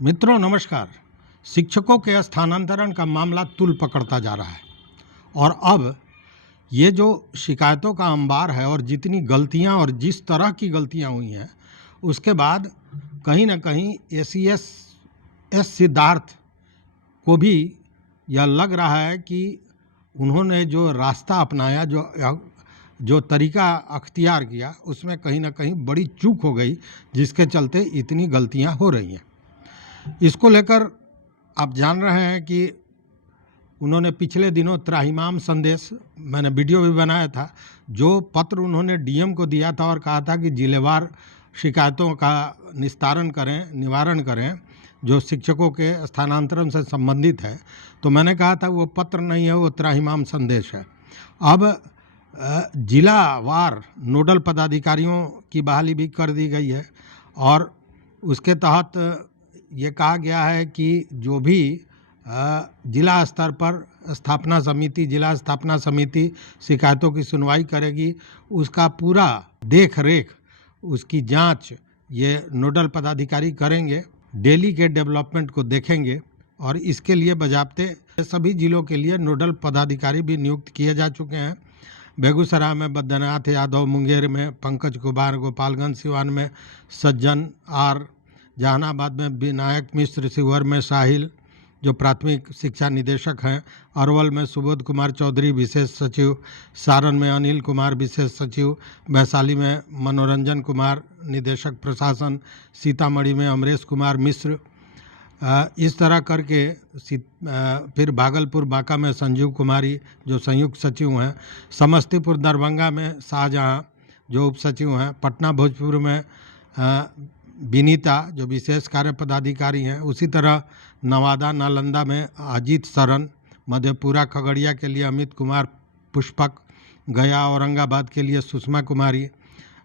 मित्रों नमस्कार। शिक्षकों के स्थानांतरण का मामला तूल पकड़ता जा रहा है और अब ये जो शिकायतों का अंबार है और जितनी गलतियां और जिस तरह की गलतियां हुई हैं उसके बाद कहीं ना कहीं एस सिद्धार्थ को भी यह लग रहा है कि उन्होंने जो रास्ता अपनाया, जो तरीका अख्तियार किया, उसमें कहीं ना कहीं बड़ी चूक हो गई, जिसके चलते इतनी गलतियां हो रही हैं। इसको लेकर आप जान रहे हैं कि उन्होंने पिछले दिनों त्राहिमाम संदेश, मैंने वीडियो भी बनाया था, जो पत्र उन्होंने डीएम को दिया था और कहा था कि जिलेवार शिकायतों का निवारण करें जो शिक्षकों के स्थानांतरण से संबंधित है। तो मैंने कहा था वो पत्र नहीं है, वो त्राहिमाम संदेश है। अब जिलावार नोडल पदाधिकारियों की बहाली भी कर दी गई है और उसके तहत ये कहा गया है कि जो भी जिला स्तर पर जिला स्थापना समिति शिकायतों की सुनवाई करेगी, उसका पूरा देख रेख, उसकी जांच ये नोडल पदाधिकारी करेंगे, डेली के डेवलपमेंट को देखेंगे और इसके लिए बजाबते सभी जिलों के लिए नोडल पदाधिकारी भी नियुक्त किए जा चुके हैं। बेगूसराय में बैद्यनाथ यादव, मुंगेर में पंकज कुमार, गोपालगंज सिवान में सज्जन आर, जहानाबाद में विनायक मिश्र, शिवहर में साहिल जो प्राथमिक शिक्षा निदेशक हैं, अरवल में सुबोध कुमार चौधरी विशेष सचिव, सारण में अनिल कुमार विशेष सचिव, वैशाली में मनोरंजन कुमार निदेशक प्रशासन, सीतामढ़ी में अमरेश कुमार मिश्र, इस तरह करके फिर भागलपुर बांका में संजीव कुमारी जो संयुक्त सचिव हैं, समस्तीपुर दरभंगा में शाहजहां जो उप सचिव हैं, पटना भोजपुर में विनीता जो विशेष कार्य पदाधिकारी हैं, उसी तरह नवादा नालंदा में अजीत शरण, मधेपुरा खगड़िया के लिए अमित कुमार पुष्पक, गया औरंगाबाद के लिए सुषमा कुमारी,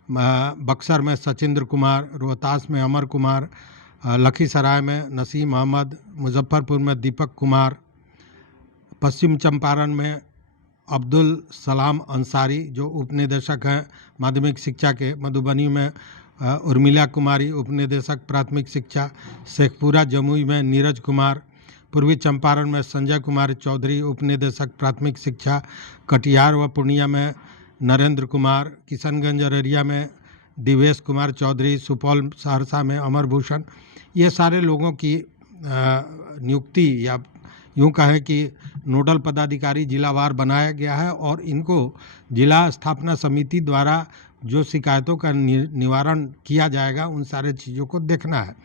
बक्सर में सचिंद्र कुमार, रोहतास में अमर कुमार, लखीसराय में नसीम अहमद, मुजफ्फरपुर में दीपक कुमार, पश्चिम चंपारण में अब्दुल सलाम अंसारी जो उपनिदेशक हैं माध्यमिक शिक्षा के, मधुबनी में उर्मिला कुमारी उपनिदेशक प्राथमिक शिक्षा, शेखपुरा जमुई में नीरज कुमार, पूर्वी चंपारण में संजय कुमार चौधरी उपनिदेशक प्राथमिक शिक्षा, कटिहार व पूर्णिया में नरेंद्र कुमार, किशनगंज अररिया में दिवेश कुमार चौधरी, सुपौल सहरसा में अमर भूषण, ये सारे लोगों की नियुक्ति या यूँ कहें कि नोडल पदाधिकारी जिलावार बनाया गया है और इनको जिला स्थापना समिति द्वारा जो शिकायतों का निवारण किया जाएगा उन सारे चीज़ों को देखना है।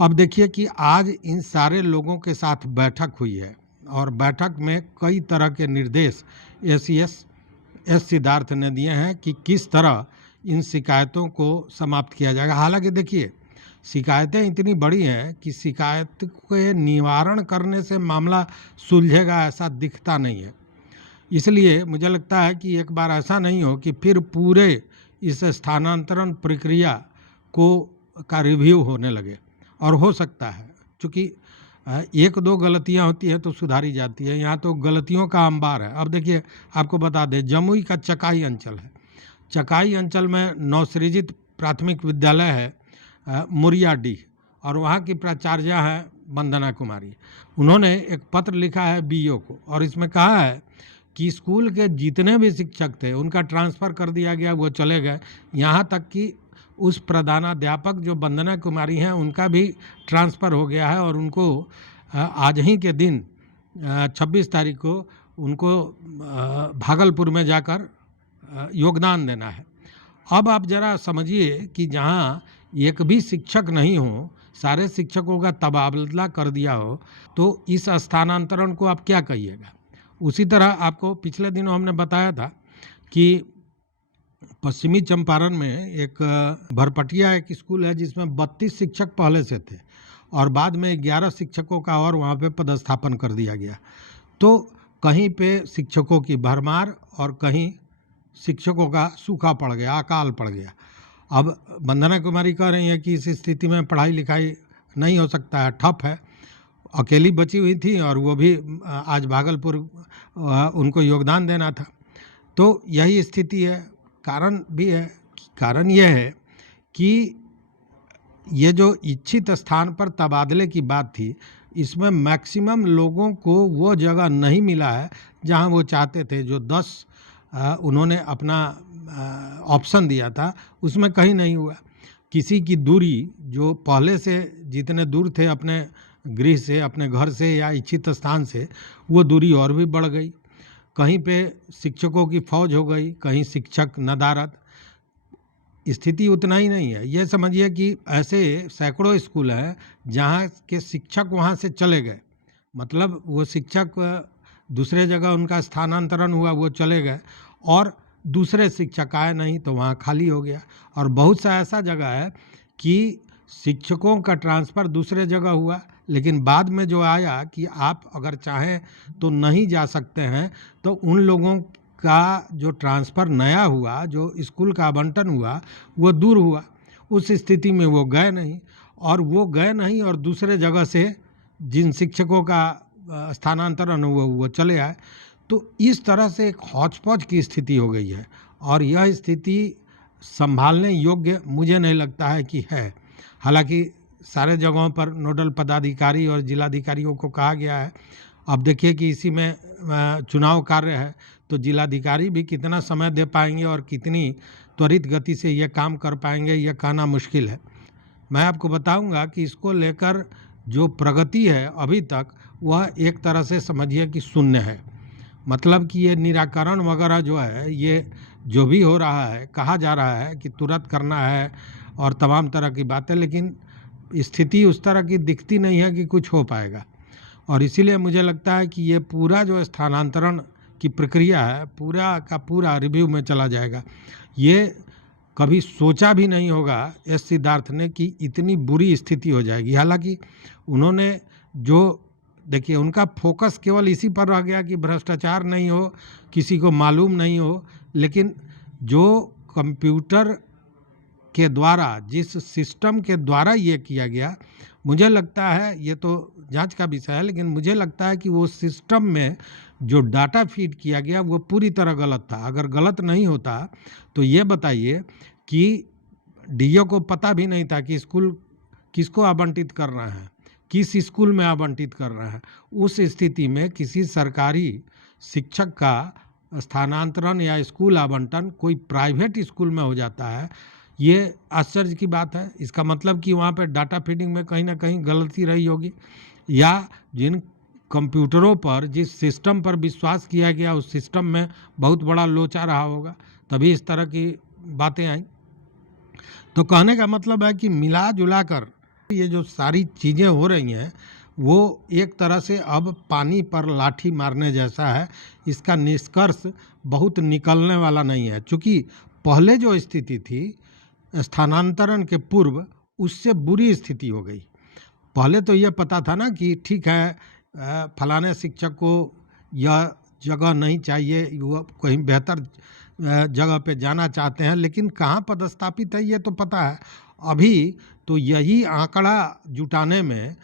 अब देखिए कि आज इन सारे लोगों के साथ बैठक हुई है और बैठक में कई तरह के निर्देश एस सिद्धार्थ ने दिए हैं कि किस तरह इन शिकायतों को समाप्त किया जाएगा। हालांकि देखिए शिकायतें इतनी बड़ी हैं कि शिकायत के निवारण करने से मामला सुलझेगा ऐसा दिखता नहीं है। इसलिए मुझे लगता है कि एक बार ऐसा नहीं हो कि फिर पूरे इस स्थानांतरण प्रक्रिया का रिव्यू होने लगे। और हो सकता है क्योंकि एक दो गलतियां होती हैं तो सुधारी जाती है, यहाँ तो गलतियों का अंबार है। अब देखिए आपको बता दें, जमुई का चकाई अंचल है, चकाई अंचल में नवसृजित प्राथमिक विद्यालय है मुरियाडीह और वहाँ की प्राचार्य हैं वंदना कुमारी। उन्होंने एक पत्र लिखा है बीईओ को और इसमें कहा है कि स्कूल के जितने भी शिक्षक थे उनका ट्रांसफ़र कर दिया गया, वो चले गए। यहाँ तक कि उस प्रधानाध्यापक जो वंदना कुमारी हैं उनका भी ट्रांसफ़र हो गया है और उनको आज ही के दिन 26 तारीख को उनको भागलपुर में जाकर योगदान देना है। अब आप ज़रा समझिए कि जहाँ एक भी शिक्षक नहीं हो, सारे शिक्षकों का तबादला कर दिया हो, तो इस स्थानांतरण को आप क्या कहिएगा। उसी तरह आपको पिछले दिनों हमने बताया था कि पश्चिमी चंपारण में एक भरपटिया एक स्कूल है जिसमें 32 शिक्षक पहले से थे और बाद में 11 शिक्षकों का और वहाँ पे पदस्थापन कर दिया गया। तो कहीं पे शिक्षकों की भरमार और कहीं शिक्षकों का सूखा पड़ गया, अकाल पड़ गया। अब वंदना कुमारी कह रही हैं कि इस स्थिति में पढ़ाई लिखाई नहीं हो सकता है, ठप है। अकेली बची हुई थी और वो भी आज भागलपुर उनको योगदान देना था। तो यही स्थिति है। कारण भी है, कारण यह है कि ये जो इच्छित स्थान पर तबादले की बात थी, इसमें मैक्सिमम लोगों को वो जगह नहीं मिला है जहां वो चाहते थे। जो 10 उन्होंने अपना ऑप्शन दिया था, उसमें कहीं नहीं हुआ। किसी की दूरी जो पहले से जितने दूर थे अपने गृह से, अपने घर से या इच्छित स्थान से, वो दूरी और भी बढ़ गई। कहीं पे शिक्षकों की फौज हो गई, कहीं शिक्षक नदारद। स्थिति उतना ही नहीं है। ये समझिए कि ऐसे सैकड़ों स्कूल हैं जहाँ के शिक्षक वहाँ से चले गए, मतलब वो शिक्षक दूसरे जगह उनका स्थानांतरण हुआ, वो चले गए और दूसरे शिक्षक आए नहीं तो वहाँ खाली हो गया। और बहुत सा ऐसा जगह है कि शिक्षकों का ट्रांसफ़र दूसरे जगह हुआ, लेकिन बाद में जो आया कि आप अगर चाहें तो नहीं जा सकते हैं, तो उन लोगों का जो ट्रांसफ़र नया हुआ, जो स्कूल का आवंटन हुआ, वो दूर हुआ। उस स्थिति में वो गए नहीं, और वो गए नहीं और दूसरे जगह से जिन शिक्षकों का स्थानांतरण हुआ वो चले आए। तो इस तरह से एक हौच-पौच की स्थिति हो गई है, और यह स्थिति संभालने योग्य मुझे नहीं लगता है कि है। हालांकि सारे जगहों पर नोडल पदाधिकारी और जिलाधिकारियों को कहा गया है। अब देखिए कि इसी में चुनाव कार्य है, तो जिलाधिकारी भी कितना समय दे पाएंगे और कितनी त्वरित गति से ये काम कर पाएंगे, ये कहना मुश्किल है। मैं आपको बताऊंगा कि इसको लेकर जो प्रगति है अभी तक, वह एक तरह से समझिए कि शून्य है। मतलब कि ये निराकरण वगैरह जो है, ये जो भी हो रहा है, कहा जा रहा है कि तुरंत करना है और तमाम तरह की बातें, लेकिन स्थिति उस तरह की दिखती नहीं है कि कुछ हो पाएगा। और इसीलिए मुझे लगता है कि ये पूरा जो स्थानांतरण की प्रक्रिया है, पूरा का पूरा रिव्यू में चला जाएगा। ये कभी सोचा भी नहीं होगा एस सिद्धार्थ ने कि इतनी बुरी स्थिति हो जाएगी। हालांकि उन्होंने जो, देखिए, उनका फोकस केवल इसी पर रह गया कि भ्रष्टाचार नहीं हो, किसी को मालूम नहीं हो, लेकिन जो कंप्यूटर के द्वारा, जिस सिस्टम के द्वारा ये किया गया, मुझे लगता है, ये तो जांच का विषय है, लेकिन मुझे लगता है कि वो सिस्टम में जो डाटा फीड किया गया वो पूरी तरह गलत था। अगर गलत नहीं होता तो ये बताइए कि डीओ को पता भी नहीं था कि स्कूल किसको आवंटित कर रहा है, किस स्कूल में आवंटित कर रहा है। उस स्थिति में किसी सरकारी शिक्षक का स्थानांतरण या स्कूल आवंटन कोई प्राइवेट स्कूल में हो जाता है, ये आश्चर्य की बात है। इसका मतलब कि वहाँ पे डाटा फीडिंग में कहीं ना कहीं गलती रही होगी, या जिन कंप्यूटरों पर, जिस सिस्टम पर विश्वास किया गया, उस सिस्टम में बहुत बड़ा लोचा रहा होगा, तभी इस तरह की बातें आई। तो कहने का मतलब है कि मिला जुला कर ये जो सारी चीज़ें हो रही हैं, वो एक तरह से अब पानी पर लाठी मारने जैसा है। इसका निष्कर्ष बहुत निकलने वाला नहीं है, क्योंकि पहले जो स्थिति थी स्थानांतरण के पूर्व, उससे बुरी स्थिति हो गई। पहले तो ये पता था ना कि ठीक है, फलाने शिक्षक को यह जगह नहीं चाहिए, वो कहीं बेहतर जगह पे जाना चाहते हैं, लेकिन कहाँ पदस्थापित है ये तो पता है। अभी तो यही आंकड़ा जुटाने में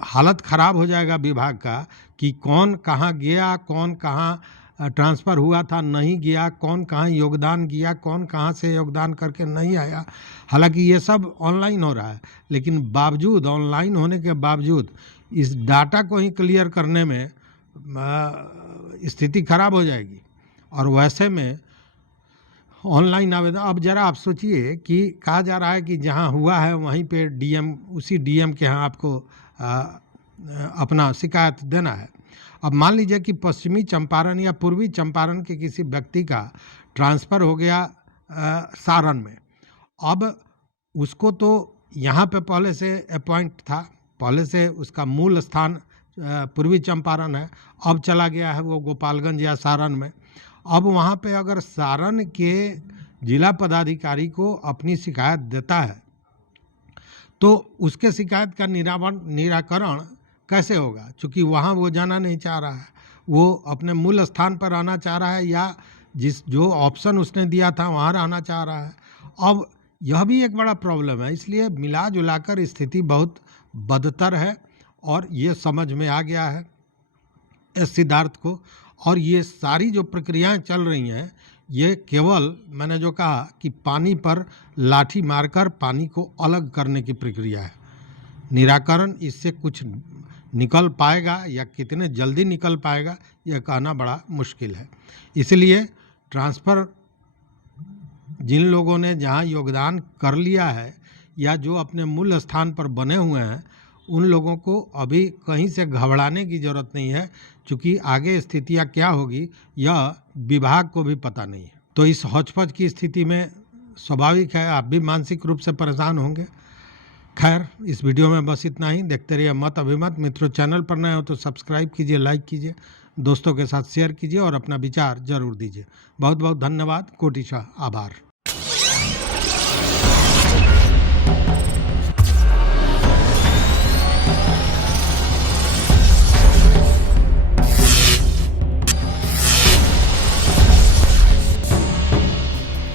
हालत ख़राब हो जाएगा विभाग का, कि कौन कहाँ गया, कौन कहाँ ट्रांसफ़र हुआ था नहीं गया, कौन कहाँ योगदान किया, कौन कहाँ से योगदान करके नहीं आया। हालांकि ये सब ऑनलाइन हो रहा है, लेकिन बावजूद, ऑनलाइन होने के बावजूद, इस डाटा को ही क्लियर करने में स्थिति खराब हो जाएगी। और वैसे में ऑनलाइन आवेदन, अब ज़रा आप सोचिए कि कहा जा रहा है कि जहाँ हुआ है वहीं पे डीएम, उसी डीएम के यहाँ आपको अपना शिकायत देना है। अब मान लीजिए कि पश्चिमी चंपारण या पूर्वी चंपारण के किसी व्यक्ति का ट्रांसफ़र हो गया सारण में। अब उसको तो यहाँ पे पहले से अपॉइंट था, पहले से उसका मूल स्थान पूर्वी चंपारण है, अब चला गया है वो गोपालगंज या सारण में। अब वहाँ पे अगर सारण के जिला पदाधिकारी को अपनी शिकायत देता है, तो उसके शिकायत का निराकरण कैसे होगा? क्योंकि वहाँ वो जाना नहीं चाह रहा है, वो अपने मूल स्थान पर रहना चाह रहा है, या जो ऑप्शन उसने दिया था वहाँ रहना चाह रहा है। अब यह भी एक बड़ा प्रॉब्लम है। इसलिए मिला जुलाकर स्थिति बहुत बदतर है, और ये समझ में आ गया है एस सिद्धार्थ को। और ये सारी जो प्रक्रियाएं चल रही हैं, ये केवल मैंने जो कहा कि पानी पर लाठी मारकर पानी को अलग करने की प्रक्रिया है। निराकरण इससे कुछ निकल पाएगा या कितने जल्दी निकल पाएगा यह कहना बड़ा मुश्किल है। इसलिए ट्रांसफ़र जिन लोगों ने जहां योगदान कर लिया है या जो अपने मूल स्थान पर बने हुए हैं, उन लोगों को अभी कहीं से घबराने की ज़रूरत नहीं है, क्योंकि आगे स्थितियां क्या होगी यह विभाग को भी पता नहीं है। तो इस हौच-पौच की स्थिति में स्वाभाविक है आप भी मानसिक रूप से परेशान होंगे। खैर, इस वीडियो में बस इतना ही। देखते रहिए मत अभिमत। मित्रों, चैनल पर नए हो तो सब्सक्राइब कीजिए, लाइक कीजिए, दोस्तों के साथ शेयर कीजिए और अपना विचार जरूर दीजिए। बहुत बहुत धन्यवाद। कोटिशः आभार।